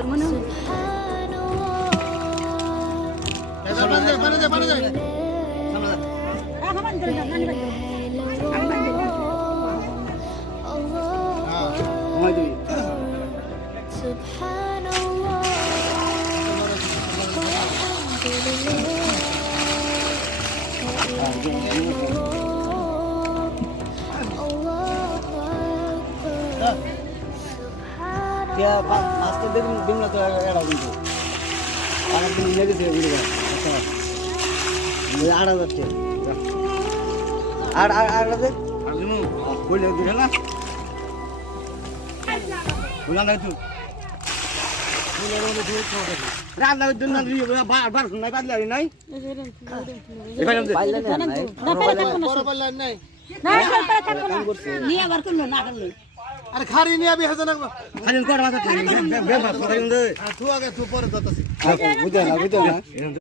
তোর মনে হয় क्या आजकल दिन तो एड़ा কিন্তু আর দিন লেগে দিয়ে ভিডিও আচ্ছা এই আড়া যাচ্ছে আর দে আর দিমু কইলে দিলে না বলা না তুই বলে বলে তুই ছোট রাত না দিন না দিয়ে বার নাই বাদলা নাই এখানে পাইলে না নাই বড় পাইলে নাই না থাকো না নিয়ে আবার করলো না করলো আরে খারি নিয়ে আবি হাজার খালি কোড়া মাথা বে বে বে তু আগে তু পরে দতাছি বুঝা না